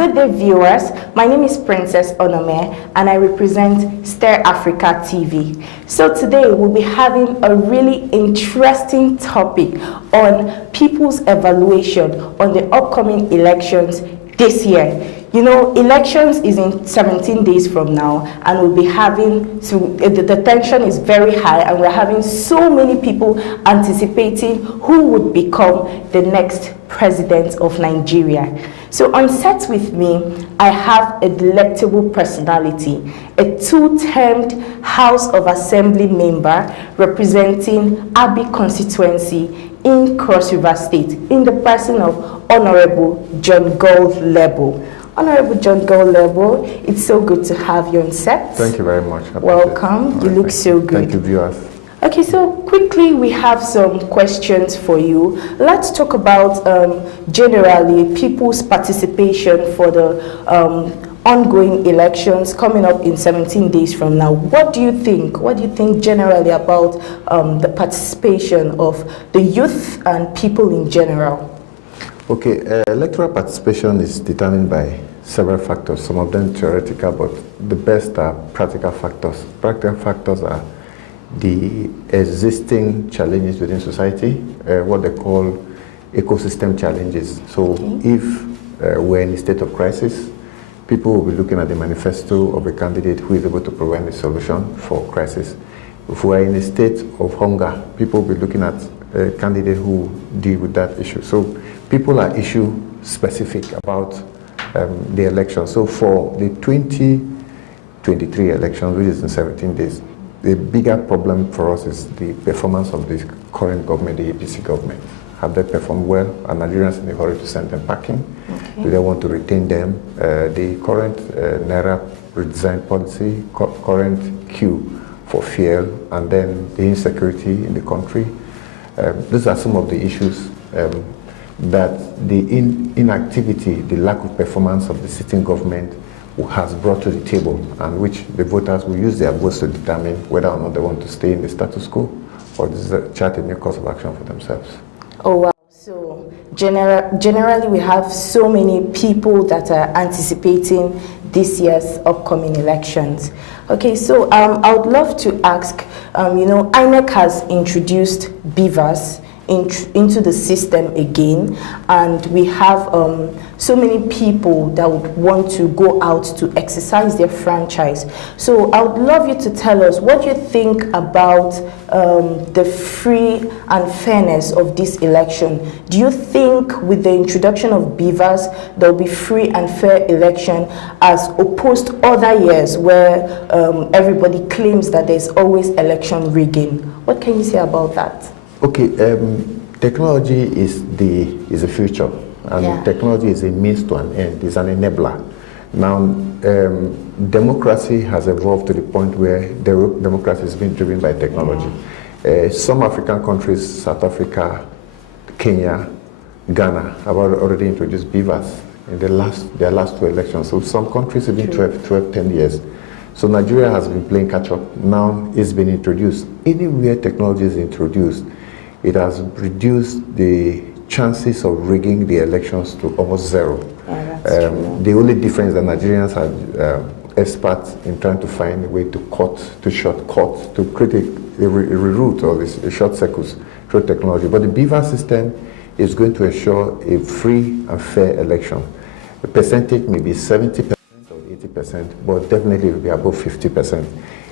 Good day, viewers. My name is Princess Onome, and I represent Star Africa TV. So today we'll be having a really interesting topic on people's evaluation on the upcoming elections this year. You know, elections is in 17 days from now, and we'll be having, so the tension is very high, and we're having so many people anticipating who would become the next president of Nigeria. So on set with me, I have a delectable personality, a two-termed House of Assembly member representing Abi constituency in Cross River State, in the person of Honorable John Gold-Lebo. Honorable John Gold-Lebo, it's so good to have you on set. Thank you very much. Welcome. You look so good. Thank you, viewers. Okay, so quickly we have some questions for you. Let's talk about generally people's participation for the ongoing elections coming up in 17 days from now. What do you think? What do you think generally about the participation of the youth and people in general? Okay, electoral participation is determined by several factors, some of them theoretical, but the best are practical factors. Practical factors are the existing challenges within society, what they call ecosystem challenges. So if we're in a state of crisis, people will be looking at the manifesto of a candidate who is able to provide a solution for crisis. If we're in a state of hunger, people will be looking at a candidate who deal with that issue. So people are issue specific about the election. So for the 2023 elections, which is in 17 days, the bigger problem for us is the performance of the current government, the APC government. Have they performed well? Are Nigerians in a hurry to send them packing? Okay. Do they want to retain them? The current Naira redesign policy, current queue for fuel, and then the insecurity in the country. These are some of the issues that the inactivity, the lack of performance of the sitting government has brought to the table, and which the voters will use their votes to determine whether or not they want to stay in the status quo or chart a new course of action for themselves. Oh wow, so generally we have so many people that are anticipating this year's upcoming elections. Okay, so I would love to ask, you know, INEC has introduced beavers into the system again, and we have so many people that would want to go out to exercise their franchise. So I would love you to tell us what you think about the free and fairness of this election. Do you think with the introduction of beavers there will be free and fair election as opposed to other years where everybody claims that there's always election rigging? What can you say about that? Okay, technology is the future, and technology is a means to an end, it's an enabler. Now, democracy has evolved to the point where democracy is being driven by technology. Some African countries, South Africa, Kenya, Ghana, have already introduced beavers in their last two elections. So some countries even 10 years. So Nigeria has been playing catch up. Now it's been introduced. Anywhere technology is introduced, it has reduced the chances of rigging the elections to almost zero. The only difference that Nigerians are experts in trying to find a way to shortcut, to create a reroute or a short circuits through technology. But the beaver system is going to ensure a free and fair election. The percentage may be 70% or 80%, but definitely it will be above 50%.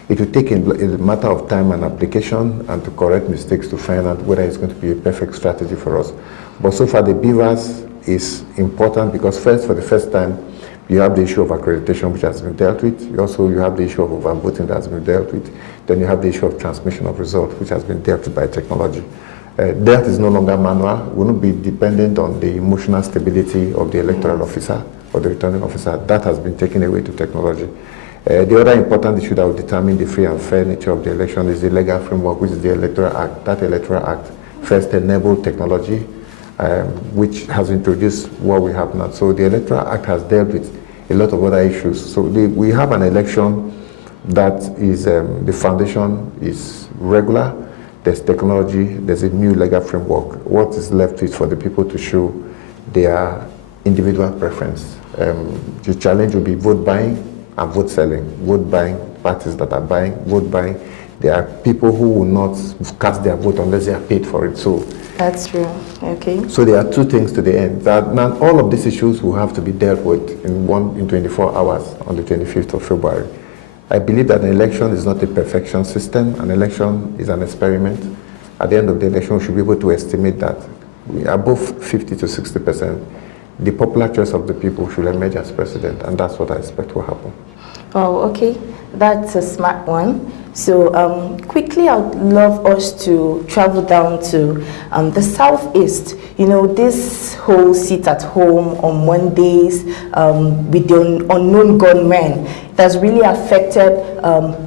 It will take a matter of time and application and to correct mistakes to find out whether it's going to be a perfect strategy for us. But so far the beavers is important because first, for the first time, you have the issue of accreditation which has been dealt with. You have the issue of overvoting that has been dealt with. Then you have the issue of transmission of results which has been dealt with by technology. That is no longer manual. We will not be dependent on the emotional stability of the electoral officer or the returning officer. That has been taken away to technology. The other important issue that will determine the free and fair nature of the election is the legal framework, which is the Electoral Act. That Electoral Act first enabled technology, which has introduced what we have now. So the Electoral Act has dealt with a lot of other issues. So we have an election that is, the foundation is regular, there's technology, there's a new legal framework. What is left is for the people to show their individual preference The challenge will be vote buying and vote selling. Vote buying, parties that are buying, vote buying. There are people who will not cast their vote unless they are paid for it. So that's true. Okay. So there are two things to the end. That now all of these issues will have to be dealt with in 24 hours on the 25th of February. I believe that an election is not a perfection system. An election is an experiment. At the end of the election, we should be able to estimate that above 50 to 60%, the popular choice of the people should emerge as president, and that's what I expect will happen. Oh, okay. That's a smart one. So quickly, I would love us to travel down to the Southeast. You know, this whole sit at home on Mondays with the unknown gunmen, it has really affected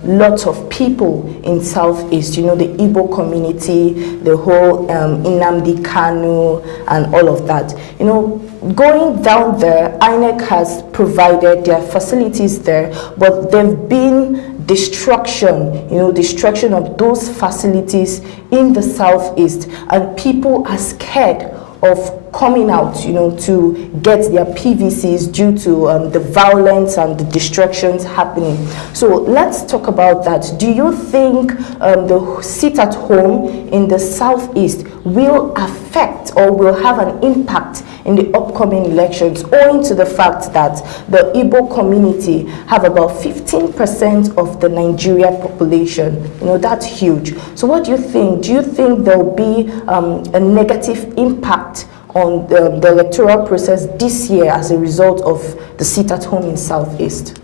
lots of people in Southeast. You know, the Igbo community, the whole Nnamdi Kanu and all of that. You know, going down there, INEC has provided their facilities there, but they've been destruction of those facilities in the Southeast, and people are scared of coming out, you know, to get their PVCs due to the violence and the destructions happening. So let's talk about that. Do you think the sit at home in the Southeast will affect or will have an impact in the upcoming elections, owing to the fact that the Igbo community have about 15% of the Nigeria population? You know, that's huge. So what do you think? Do you think there will be a negative impact on the electoral process this year as a result of the sit at home in Southeast?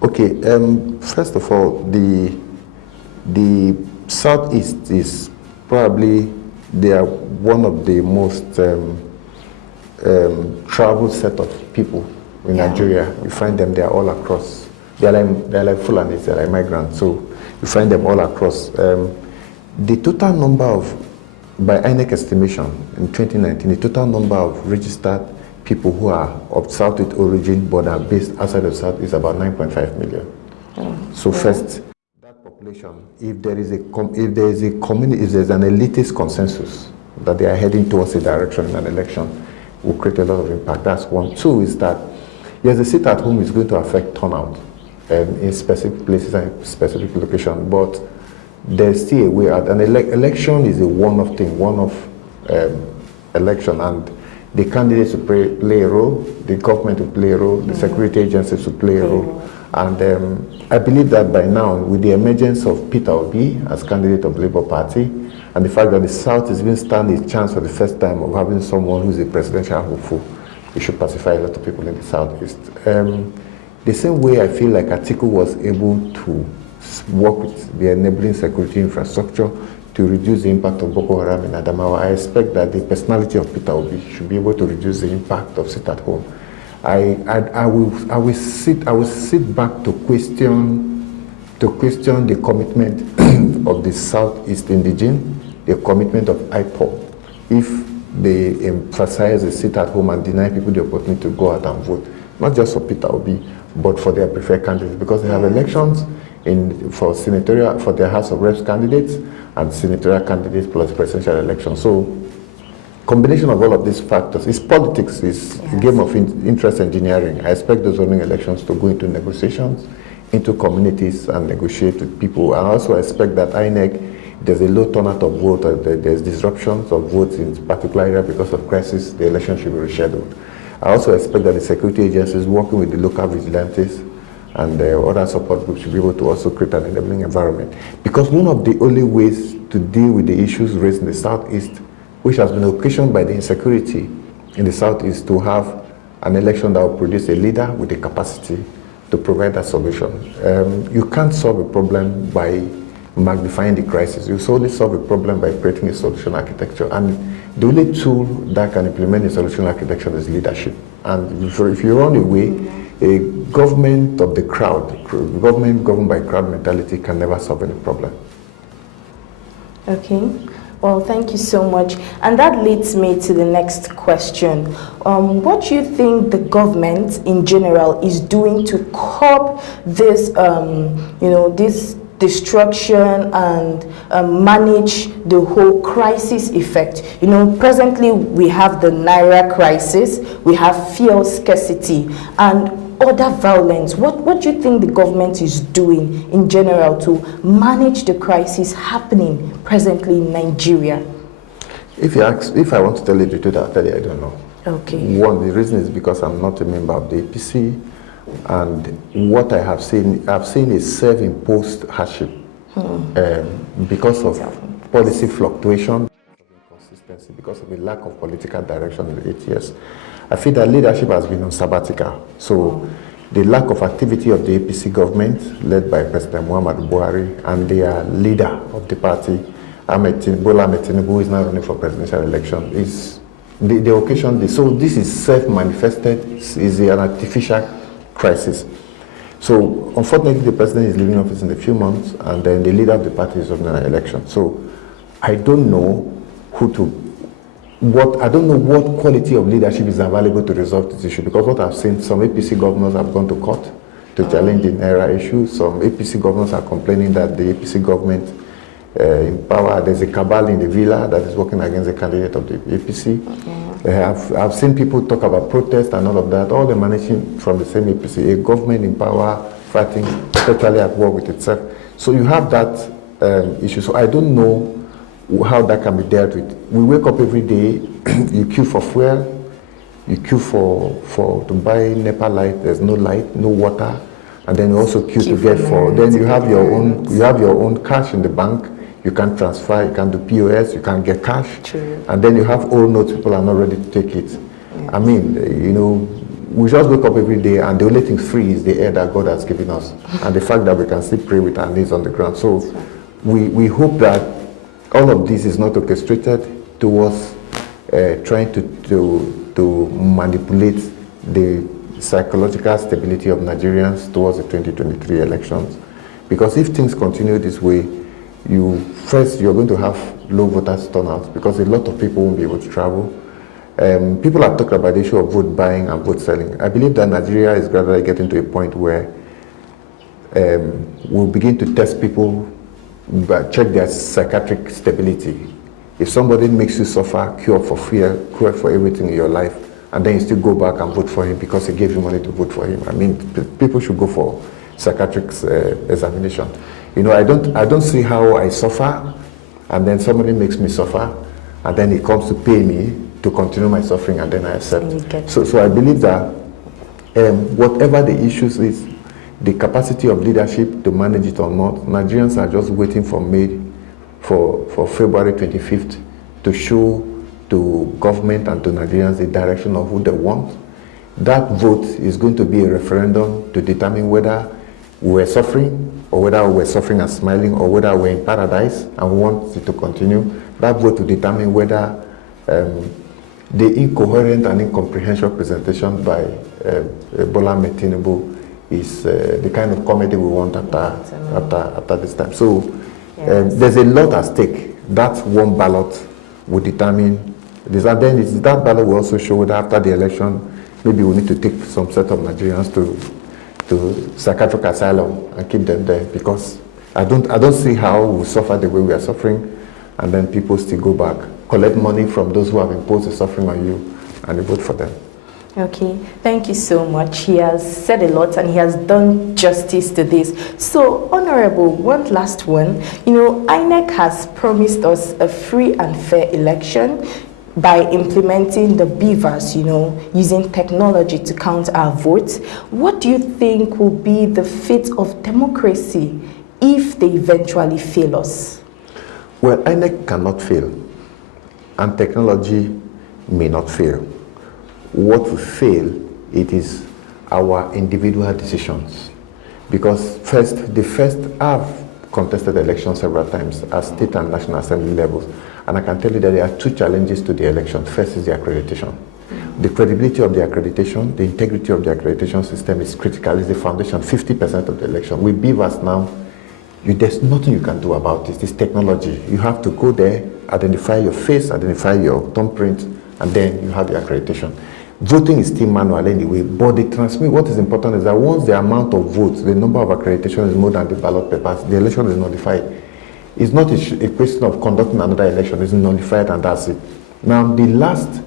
Okay, first of all, the Southeast is probably, they are one of the most traveled set of people in Nigeria. You find them, they are all across. They're like Fulanis, they're like migrants. So you find them all across. The total number of, by INEC estimation in 2019, the total number of registered people who are of Southeast origin but are based outside of South is about 9.5 million. So first, that population, if there's an elitist consensus that they are heading towards a direction in an election, will create a lot of impact. That's one. Two is that, yes, the sit at home is going to affect turnout in specific places and specific locations, but there's still a way out. An election is a one-off thing, one-off election, and the candidates will play a role, the government will play a role, the security agencies will play a role. And I believe that by now, with the emergence of Peter Obi as candidate of the Labour Party, and the fact that the South is going to stand a chance for the first time of having someone who's a presidential hopeful, it should pacify a lot of people in the Southeast. The same way I feel like Atiku was able to work with the enabling security infrastructure to reduce the impact of Boko Haram in Adamawa, I expect that the personality of Peter Obi should be able to reduce the impact of sit at home. I will sit back to question the commitment of the Southeast indigene, the commitment of IPOB, if they emphasize the sit at home and deny people the opportunity to go out and vote, not just for Peter Obi, but for their preferred candidates, because they have elections for their House of Reps candidates and senatorial candidates plus presidential elections. So combination of all of these factors is politics, is a game of interest engineering. I expect those running elections to go into negotiations, into communities and negotiate with people. I also expect that INEC, there's a low turnout of vote, there's disruptions of votes in particular area because of crisis, the election should be rescheduled. I also expect that the security agencies working with the local vigilantes and other support groups should be able to also create an enabling environment. Because one of the only ways to deal with the issues raised in the Southeast, which has been occasioned by the insecurity in the Southeast, to have an election that will produce a leader with the capacity to provide that solution. You can't solve a problem by magnifying the crisis. You solely solve a problem by creating a solution architecture. And the only tool that can implement a solution architecture is leadership. And if you run away, a government of the crowd, government governed by crowd mentality can never solve any problem. Okay. Well, thank you so much. And that leads me to the next question. What do you think the government in general is doing to curb this, destruction and manage the whole crisis effect. You know, presently we have the Naira crisis, we have fuel scarcity, and other violence. What do you think the government is doing in general to manage the crisis happening presently in Nigeria? If I want to tell you the truth, I'll tell you I don't know. Okay. One, the reason is because I'm not a member of the APC, and what I have seen, I've seen a self-imposed hardship because of policy fluctuation, inconsistency, because of the lack of political direction in the 8 years. I feel that leadership has been on sabbatical. So the lack of activity of the APC government, led by President Muhammadu Buhari, and their leader of the party, Bola Ahmed Tinubu, who is now running for presidential election, is the occasion. So this is self-manifested, is an artificial crisis. So unfortunately, the president is leaving office in a few months, and then the leader of the party is running an election. So I don't know I don't know what quality of leadership is available to resolve this issue, because what I've seen, some APC governors have gone to court to challenge the Naira issue. Some APC governors are complaining that the APC government in power, there's a cabal in the villa that is working against the candidate of the APC. I've seen people talk about protest and all of that, all managing from the same APC, a government in power fighting totally at war with itself. So you have that issue. So I don't know how that can be dealt with. We wake up every day, you queue for fuel, you queue to buy NEPA light, there's no light, no water, and then you also queue to get then you have your own cash in the bank. You can't transfer, you can't do POS, you can't get cash. True. And then you have old notes, people are not ready to take it. Yes. I mean, you know, we just wake up every day and the only thing free is the air that God has given us. And the fact that we can still pray with our knees on the ground. So we hope that all of this is not orchestrated towards trying to manipulate the psychological stability of Nigerians towards the 2023 elections. Because if things continue this way, you're going to have low voters turnout, because a lot of people won't be able to travel. People have talked about the issue of vote buying and vote selling. I believe that Nigeria is gradually getting to a point where we'll begin to test people, check their psychiatric stability. If somebody makes you suffer, cure for fear, cure for everything in your life, and then you still go back and vote for him because he gave you money to vote for him, I mean, people should go for psychiatric examination. You know, I don't see how I suffer, and then somebody makes me suffer, and then he comes to pay me to continue my suffering, and then I accept. So I believe that whatever the issues is, the capacity of leadership to manage it or not, Nigerians are just waiting for February 25th to show to government and to Nigerians the direction of who they want. That vote is going to be a referendum to determine whether we're suffering, or whether we're suffering and smiling, or whether we're in paradise and we want it to continue. That vote to determine whether the incoherent and incomprehensible presentation by Bola Ahmed Tinubu is the kind of comedy we want after this time. So there's a lot at stake. That one ballot will determine this, and then that ballot will also show whether after the election maybe we need to take some set of Nigerians to psychiatric asylum and keep them there, because I don't see how we suffer the way we are suffering, and then people still go back, collect money from those who have imposed the suffering on you, and you vote for them. Okay, thank you so much. He has said a lot and he has done justice to this. So, Honorable, one last one. You know, INEC has promised us a free and fair election by implementing the beavers, you know, using technology to count our votes. What do you think will be the fate of democracy if they eventually fail us? Well, INEC cannot fail, and technology may not fail. What will fail, it is our individual decisions. Because I've contested elections several times at state and national assembly levels, and I can tell you that there are two challenges to the election. First is the accreditation. The credibility of the accreditation, the integrity of the accreditation system is critical, is the foundation, 50% of the election. With beavers now, there's nothing you can do about it. It's technology. You have to go there, identify your face, identify your thumbprint, and then you have the accreditation. Voting is still manual anyway, but the what is important is that once the amount of votes, the number of accreditation is more than the ballot papers, the election is nullified. It's not a question of conducting another election, it's nullified and that's it. Now, the last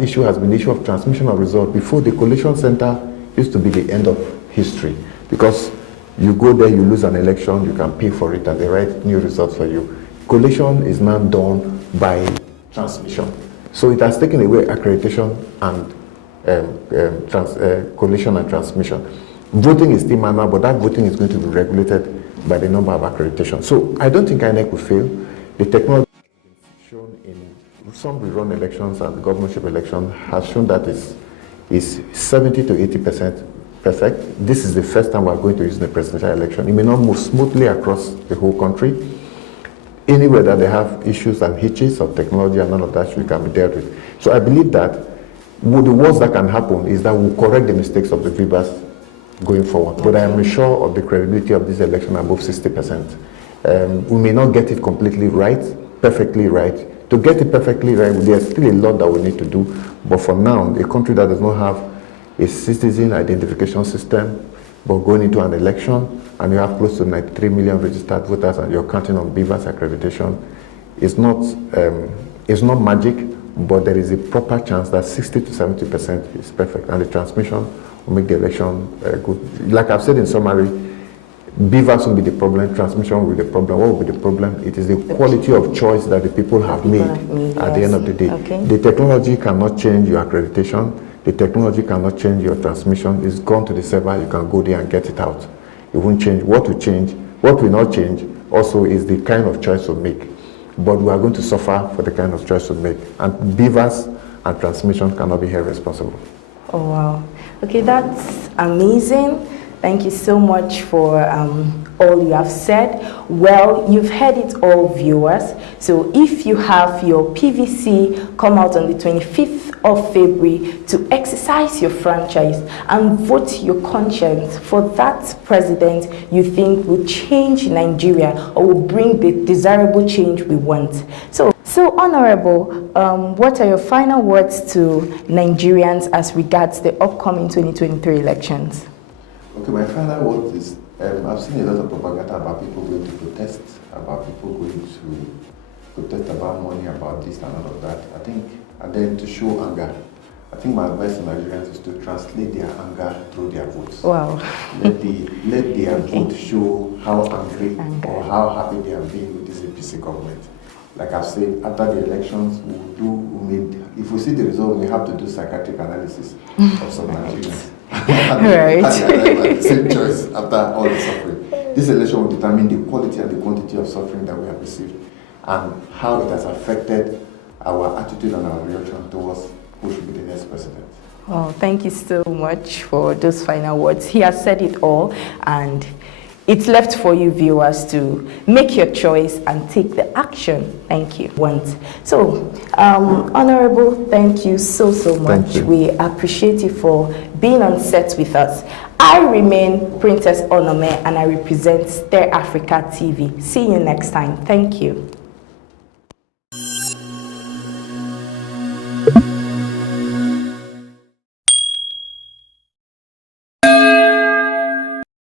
issue has been the issue of transmission of results. Before, the collation center used to be the end of history, because you go there, you lose an election, you can pay for it, and they write new results for you. Collation is now done by transmission. So it has taken away accreditation and collation and transmission. Voting is still manual, but that voting is going to be regulated by the number of accreditation. So I don't think INEC will fail. The technology shown in some rerun elections and governorship election has shown that is 70 to 80% perfect. This is the first time we are going to use the presidential election. It may not move smoothly across the whole country. Anywhere that they have issues and hitches of technology and none of that should can be dealt with. So I believe that the worst that can happen is that we'll correct the mistakes of the VIVAS going forward. Okay. But I am sure of the credibility of this election above 60%. We may not get it completely right, perfectly right. To get it perfectly right, there's still a lot that we need to do. But for now, a country that does not have a citizen identification system, but going into an election, and you have close to 93 million registered voters, and you're counting on BVAS accreditation, it's not magic, but there is a proper chance that 60 to 70% is perfect, and the transmission will make the election good. Like I've said in summary, BVAS will be the problem, transmission will be the problem. What will be the problem? It is the quality of choice that the people have made at the end of the day. Okay. The technology cannot change your accreditation. The technology cannot change your transmission. It's gone to the server, you can go there and get it out. It won't change. What will not change also is the kind of choice we make. But we are going to suffer for the kind of choice we make. And BVAS and transmission cannot be held responsible. Oh, wow. Okay, that's amazing. Thank you so much for all you have said. Well, you've heard it all, viewers. So if you have your PVC come out on the 25th of February to exercise your franchise and vote your conscience for that president you think will change Nigeria or will bring the desirable change we want. So Honorable, what are your final words to Nigerians as regards the upcoming 2023 elections? Okay, my final word is, I've seen a lot of propaganda about people going to protest, about people going to protest about money, about this and all of that. I think, and then to show anger. I think my advice to Nigerians is to translate their anger through their votes. Wow. Let their vote show how angry or how happy they have been with this APC government. Like I've said, after the elections, if we see the result, we have to do psychiatric analysis of some Nigerians. Right. The same choice after all the suffering. This election will determine the quality and the quantity of suffering that we have received and how it has affected our attitude and our reaction towards who should be the next president. Oh, thank you so much for those final words. He has said it all, and it's left for you viewers to make your choice and take the action. Thank you. So, Honorable, thank you so much. We appreciate you for being on set with us. I remain Princess Onome and I represent Star Africa TV. See you next time. Thank you.